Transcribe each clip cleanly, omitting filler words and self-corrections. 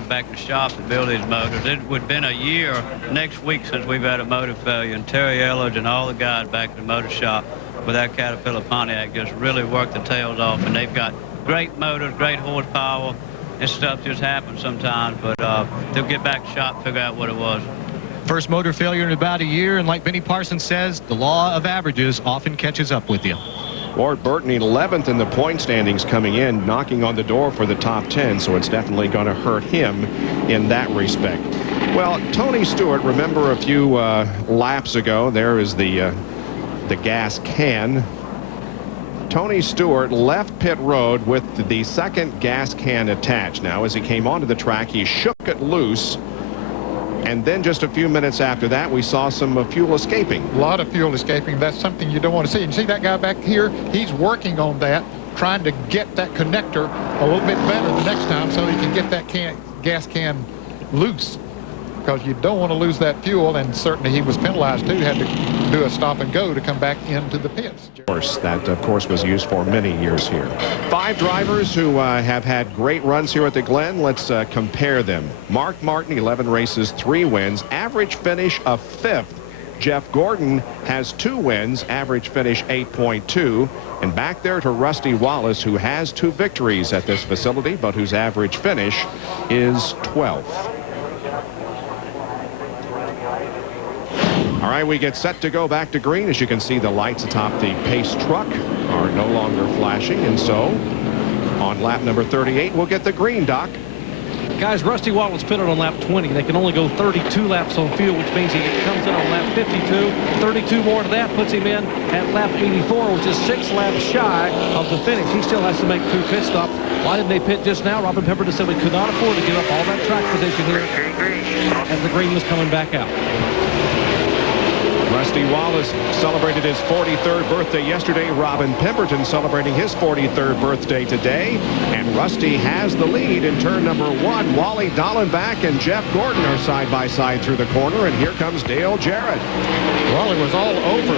guys back in the shop to build these motors. It would have been a year next week since we've had a motor failure, and Terry Ellard and all the guys back in the motor shop with that Caterpillar Pontiac just really worked the tails off, and they've got great motors, great horsepower. This stuff just happens sometimes, but they'll get back to the shop and figure out what it was. First motor failure in about a year, and like Benny Parsons says, the law of averages often catches up with you. Brett Bodine 11th in the point standings coming in, knocking on the door for the top 10, so it's definitely going to hurt him in that respect. Well, Tony Stewart, remember a few laps ago, there is the gas can. Tony Stewart left pit road with the second gas can attached. Now, as he came onto the track, he shook it loose. And then just a few minutes after that, we saw some fuel escaping. A lot of fuel escaping. That's something you don't want to see. And see that guy back here? He's working on that, trying to get that connector a little bit better the next time so he can get that gas can loose. Because you don't want to lose that fuel, and certainly he was penalized too. Had to do a stop and go to come back into the pits. That, of course, was used for many years here. 5 drivers who have had great runs here at the Glen. Let's compare them. Mark Martin, 11 races, 3 wins, average finish of 5th. Jeff Gordon has 2 wins, average finish 8.2. And back there to Rusty Wallace, who has 2 victories at this facility, but whose average finish is 12th. All right, we get set to go back to green. As you can see, the lights atop the pace truck are no longer flashing. And so on lap number 38, we'll get the green, Doc. Guys, Rusty Wallace pitted on lap 20. They can only go 32 laps on fuel, which means he comes in on lap 52. 32 more to that puts him in at lap 84, which is 6 laps shy of the finish. He still has to make 2 pit stops. Why didn't they pit just now? Robin Pemberton said we could not afford to give up all that track position here as the green was coming back out. Rusty Wallace celebrated his 43rd birthday yesterday. Robin Pemberton celebrating his 43rd birthday today. And Rusty has the lead in turn number 1. Wally Dallenbach and Jeff Gordon are side by side through the corner. And here comes Dale Jarrett. Well, it was all over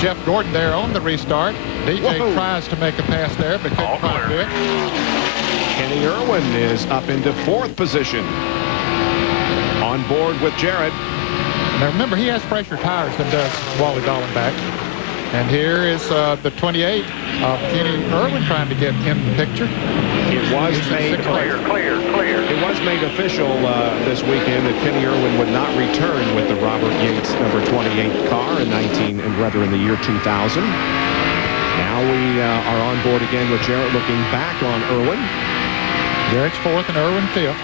Jeff Gordon there on the restart. DJ tries to make a pass there, but couldn't quite do it. Kenny Irwin is up into 4th position. On board with Jarrett. Now remember, he has fresher tires than does Wally Dallenbach. And here is the 28 of Kenny Irwin trying to get in the picture. It was made clear. It was made official this weekend that Kenny Irwin would not return with the Robert Yates number 28 car in the year 2000. Now we are on board again with Jarrett, looking back on Irwin. Jarrett's 4th and Irwin 5th.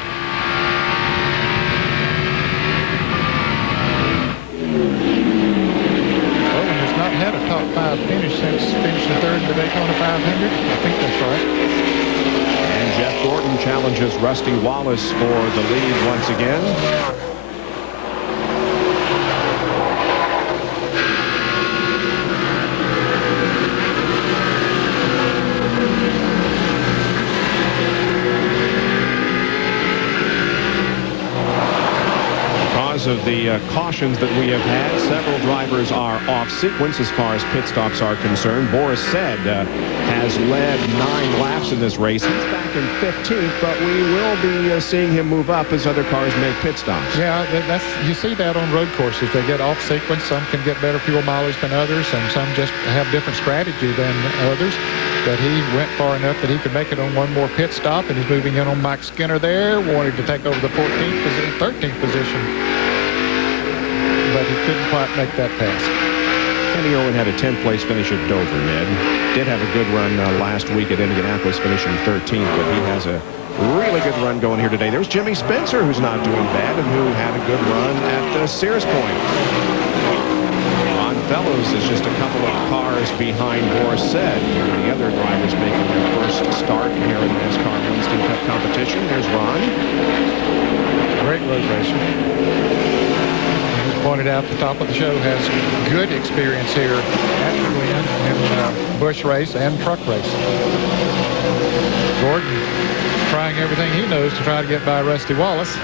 Had a top 5 finish since finishing 3rd in the Daytona 500. I think that's right. And Jeff Gordon challenges Rusty Wallace for the lead once again. Of the cautions that we have had, several drivers are off sequence as far as pit stops are concerned. Boris Said has led 9 laps in this race. He's back in 15th, but we will be seeing him move up as other cars make pit stops. Yeah, you see that on road courses. They get off sequence. Some can get better fuel mileage than others, and some just have different strategy than others. But he went far enough that he could make it on one more pit stop, and he's moving in on Mike Skinner there, wanted to take over the 13th position. But he couldn't quite make that pass. Kenny Irwin had a 10th place finish at Dover, Ned. Did have a good run last week at Indianapolis, finishing 13th, but he has a really good run going here today. There's Jimmy Spencer, who's not doing bad and who had a good run at Sears Point. Ron Fellows is just a couple of cars behind Boris Said. Here are the other drivers making their first start here in the NASCAR Winston Cup competition. There's Ron. Great road racer. Pointed out at the top of the show, has good experience here at the Glen in bush race and truck race. Gordon trying everything he knows to try to get by Rusty Wallace.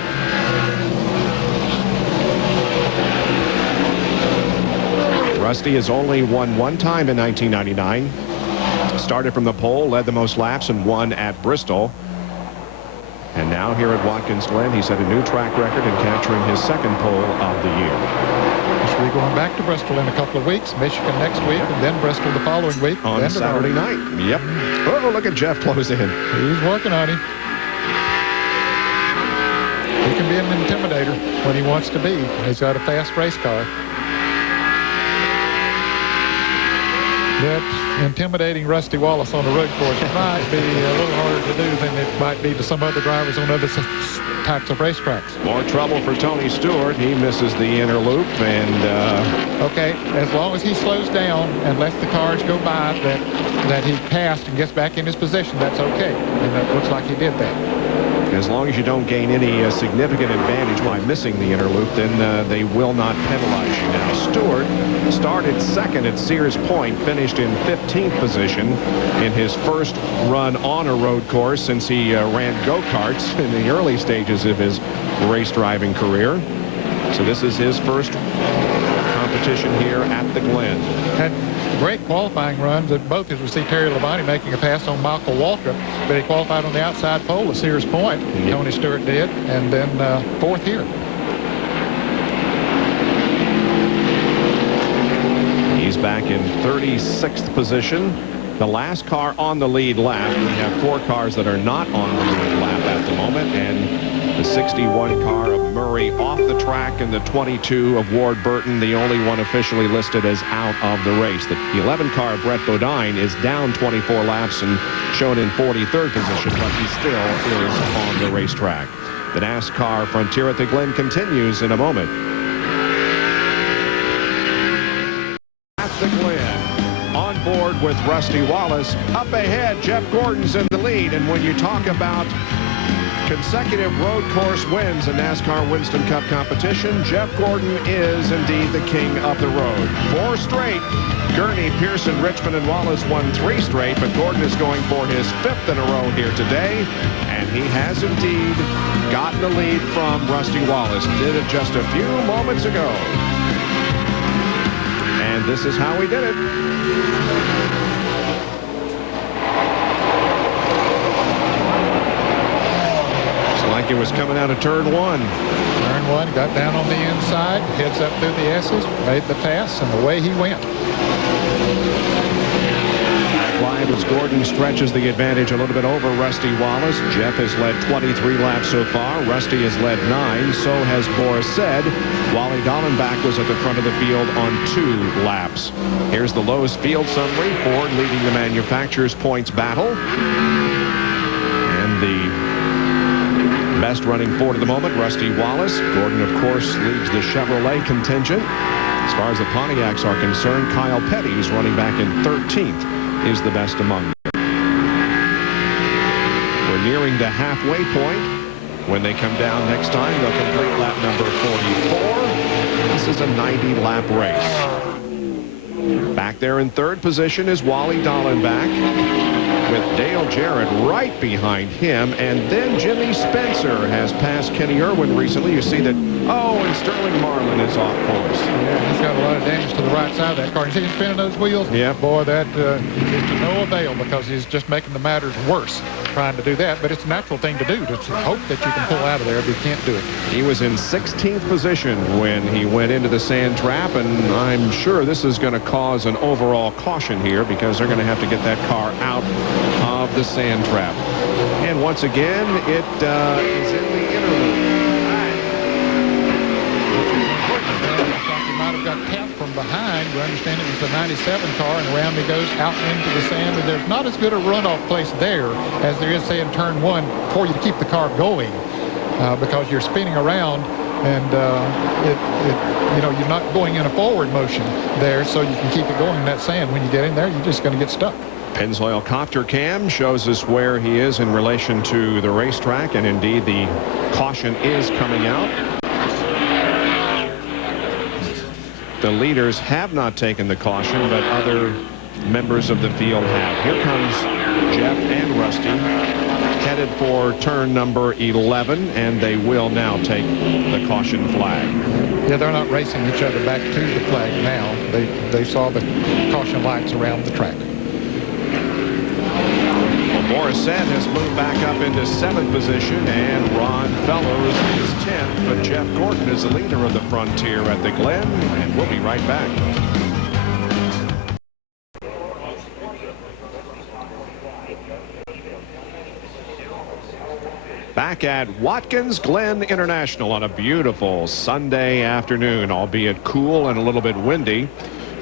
Rusty has only won 1 time in 1999. Started from the pole, led the most laps, and won at Bristol. And now here at Watkins Glen, he set a new track record in capturing his second pole of the year. So we're going back to Bristol in a couple of weeks, Michigan next week, and then Bristol the following week. On Saturday night. Yep. Oh, look at Jeff close in. He's working on him. He can be an intimidator when he wants to be. He's got a fast race car. That intimidating Rusty Wallace on the road course might be a little harder to do than it might be to some other drivers on other types of racetracks. More trouble for Tony Stewart. He misses the inner loop, and okay, as long as he slows down and lets the cars go by that he passed and gets back in his position, that's okay. And it looks like he did that. As long as you don't gain any significant advantage by missing the inner loop, then they will not penalize you. Now, Stewart started second at Sears Point, finished in 15th position in his first run on a road course since he ran go-karts in the early stages of his race driving career. So this is his first competition here at the Glen. Had great qualifying runs at both. As we see Terry Labonte making a pass on Michael Waltrip, but he qualified on the outside pole at Sears Point. Yep. Tony Stewart did, and then fourth here. He's back in 36th position. The last car on the lead lap. We have 4 cars that are not on the lead lap at the moment, and the 61 car of Murray off the track, and the 22 of Ward Burton, the only one officially listed as out of the race. The 11 car of Brett Bodine is down 24 laps and shown in 43rd position, but he still is on the racetrack. The NASCAR Frontier at the Glen continues in a moment. At the Glen, on board with Rusty Wallace. Up ahead, Jeff Gordon's in the lead, and when you talk about consecutive road course wins in NASCAR Winston Cup competition, Jeff Gordon is indeed the king of the road. 4 straight. Gurney, Pearson, Richmond, and Wallace won 3 straight, but Gordon is going for his 5th in a row here today, and he has indeed gotten the lead from Rusty Wallace. Did it just a few moments ago. And this is how he did it. Like it was coming out of turn 1. Turn 1, got down on the inside, heads up through the S's, made the pass, and away he went. Wide as Gordon stretches the advantage a little bit over Rusty Wallace. Jeff has led 23 laps so far. Rusty has led 9. So has Boris Said. Wally Dallenbach was at the front of the field on 2 laps. Here's the Lowe's field summary. Ford leading the manufacturers' points battle. And the best running Ford at the moment, Rusty Wallace. Gordon, of course, leads the Chevrolet contingent. As far as the Pontiacs are concerned, Kyle Petty's running back in 13th is the best among them. We're nearing the halfway point. When they come down next time, they'll complete lap number 44. This is a 90-lap race. Back there in 3rd position is Wally Dallenbach, with Dale Jarrett right behind him, and then Jimmy Spencer has passed Kenny Irwin recently. You see that, and Sterling Marlin is off course. Yeah, he's got a lot of damage to the right side of that car. You see him spinning those wheels? Yeah. Boy, that is to no avail, because he's just making the matters worse trying to do that, but it's a natural thing to do, to hope that you can pull out of there, but you can't do it. He was in 16th position when he went into the sand trap, and I'm sure this is going to cause an overall caution here, because they're going to have to get that car out of the sand trap. And once again, it is in the inner loop. He might have got tapped from behind. We understand it was the 97 car, and around he goes out into the sand. And there's not as good a runoff place there as there is, say, in turn 1 for you to keep the car going, because you're spinning around, and you're not going in a forward motion there, so you can keep it going in that sand. When you get in there, you're just going to get stuck. Pennzoil copter cam shows us where he is in relation to the racetrack, and indeed the caution is coming out. The leaders have not taken the caution, but other members of the field have. Here comes Jeff and Rusty, headed for turn number 11, and they will now take the caution flag. Yeah, they're not racing each other back to the flag now. They saw the caution lights around the track. Well, Boris Said has moved back up into 7th position, and Ron Fellows is 10th. But Jeff Burton is the leader of the Frontier at the Glen, and we'll be right back. Back at Watkins Glen International on a beautiful Sunday afternoon, albeit cool and a little bit windy.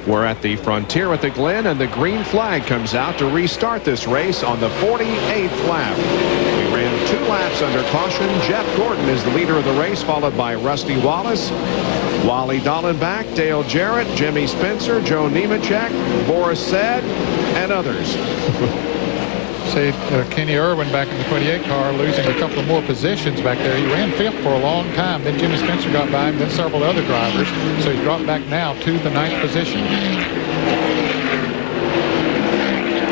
We're at the Frontier at the Glen, and the green flag comes out to restart this race on the 48th lap. We ran 2 laps under caution. Jeff Burton is the leader of the race, followed by Rusty Wallace, Wally Dallenbach, Dale Jarrett, Jimmy Spencer, Joe Nemechek, Boris Said, and others. See, Kenny Irvan back in the 28 car losing a couple of more positions back there. He ran 5th for a long time. Then Jimmy Spencer got by him, then several other drivers. So he dropped back now to the 9th position.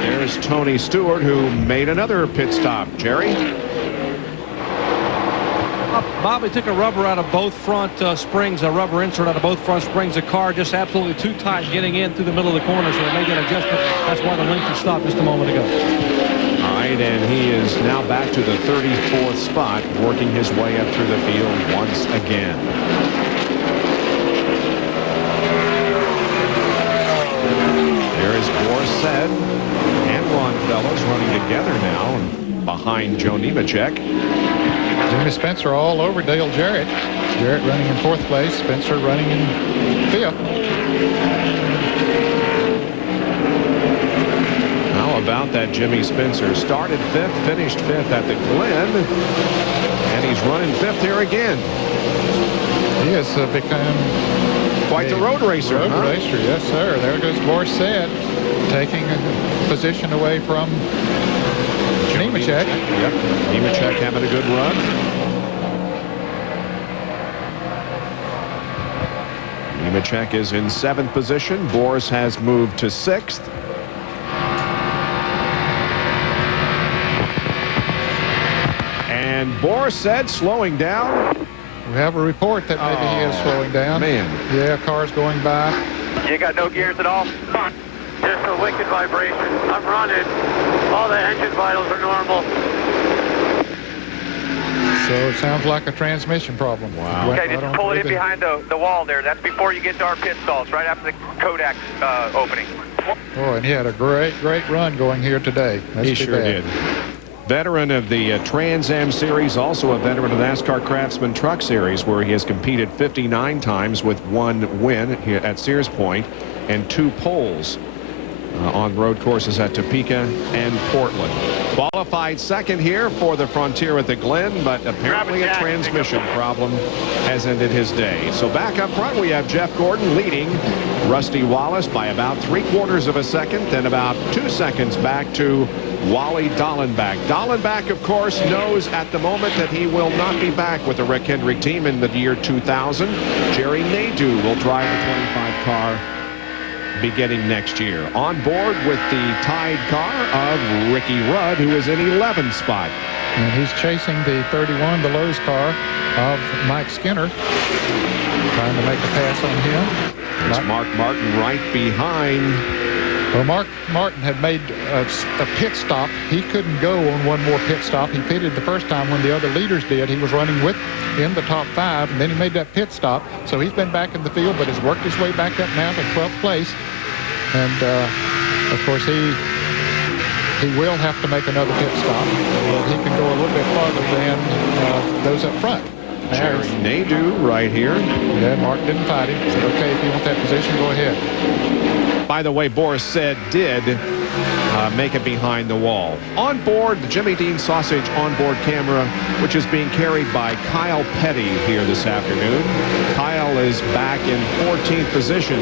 There's Tony Stewart, who made another pit stop. Jerry? Bobby took a rubber out of both front springs, a rubber insert out of both front springs. The car just absolutely too tight getting in through the middle of the corner, so they made that adjustment. That's why the lengthy stop just a moment ago. All right, and he is now back to the 34th spot, working his way up through the field once again. There is Boris Said and Ron Fellows running together now, and behind Joe Nemechek. Jimmy Spencer all over Dale Jarrett. Jarrett running in 4th place, Spencer running in 5th. How about that Jimmy Spencer? Started 5th, finished 5th at the Glen, and he's running 5th here again. He has become quite the road racer. Road racer, yes, sir. There goes Boris Said, taking a position away from Nemechek. Yep, Nemechek having a good run. Nemechek is in 7th position. Boris has moved to 6th. And Boris Said slowing down. We have a report that maybe he is slowing down. Man. Yeah, cars going by. You got no gears at all? Just a wicked vibration. I'm running. All the engine vitals are normal. So it sounds like a transmission problem. Wow. Okay, just pull it in behind the wall there. That's before you get to our pit stalls, right after the Kodak opening. Oh, and he had a great run going here today. That's He sure did. Veteran of the Trans Am Series, also a veteran of the NASCAR Craftsman Truck Series, where he has competed 59 times with 1 win here at Sears Point and 2 poles on road courses at Topeka and Portland. Qualified 2nd here for the Frontier at the Glen, but apparently a transmission problem has ended his day. So back up front, we have Jeff Burton leading Rusty Wallace by about 3/4 of a second, then about 2 seconds back to Wally Dallenbach. Dallenbach, of course, knows at the moment that he will not be back with the Rick Hendrick team in the year 2000. Jerry Nadeau will drive the 25 car beginning next year. On board with the tied car of Ricky Rudd, who is in 11th spot. And he's chasing the 31, the Lowe's car of Mike Skinner, trying to make a pass on him. There's Mark Martin right behind. Well, Mark Martin had made a pit stop. He couldn't go on one more pit stop. He pitted the first time when the other leaders did. He was running in the top 5, and then he made that pit stop. So he's been back in the field, but has worked his way back up now to 12th place. And, of course, he will have to make another pit stop. But he can go a little bit farther than those up front. Jerry Nadeau right here. Yeah, Mark didn't fight him. He said, okay, if you want that position, go ahead. By the way, Boris Said did make it behind the wall. On board, the Jimmy Dean Sausage onboard camera, which is being carried by Kyle Petty here this afternoon. Kyle is back in 14th position.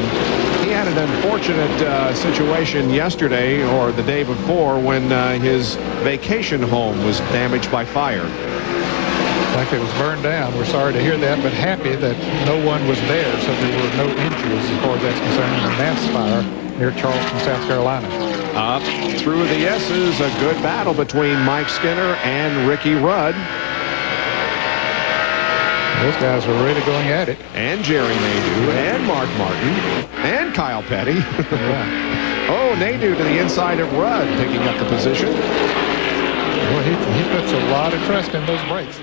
He had an unfortunate situation yesterday or the day before when his vacation home was damaged by fire. Like it was burned down. We're sorry to hear that, but happy that no one was there, so there were no injuries as far as that's concerned in the mass fire near Charleston, South Carolina. Up through the S's, a good battle between Mike Skinner and Ricky Rudd. Those guys are really going at it. And Jerry Nadeau, and Mark Martin, and Kyle Petty. Yeah. Oh, Nadeau to the inside of Rudd, picking up the position. Well, he puts a lot of trust in those brakes.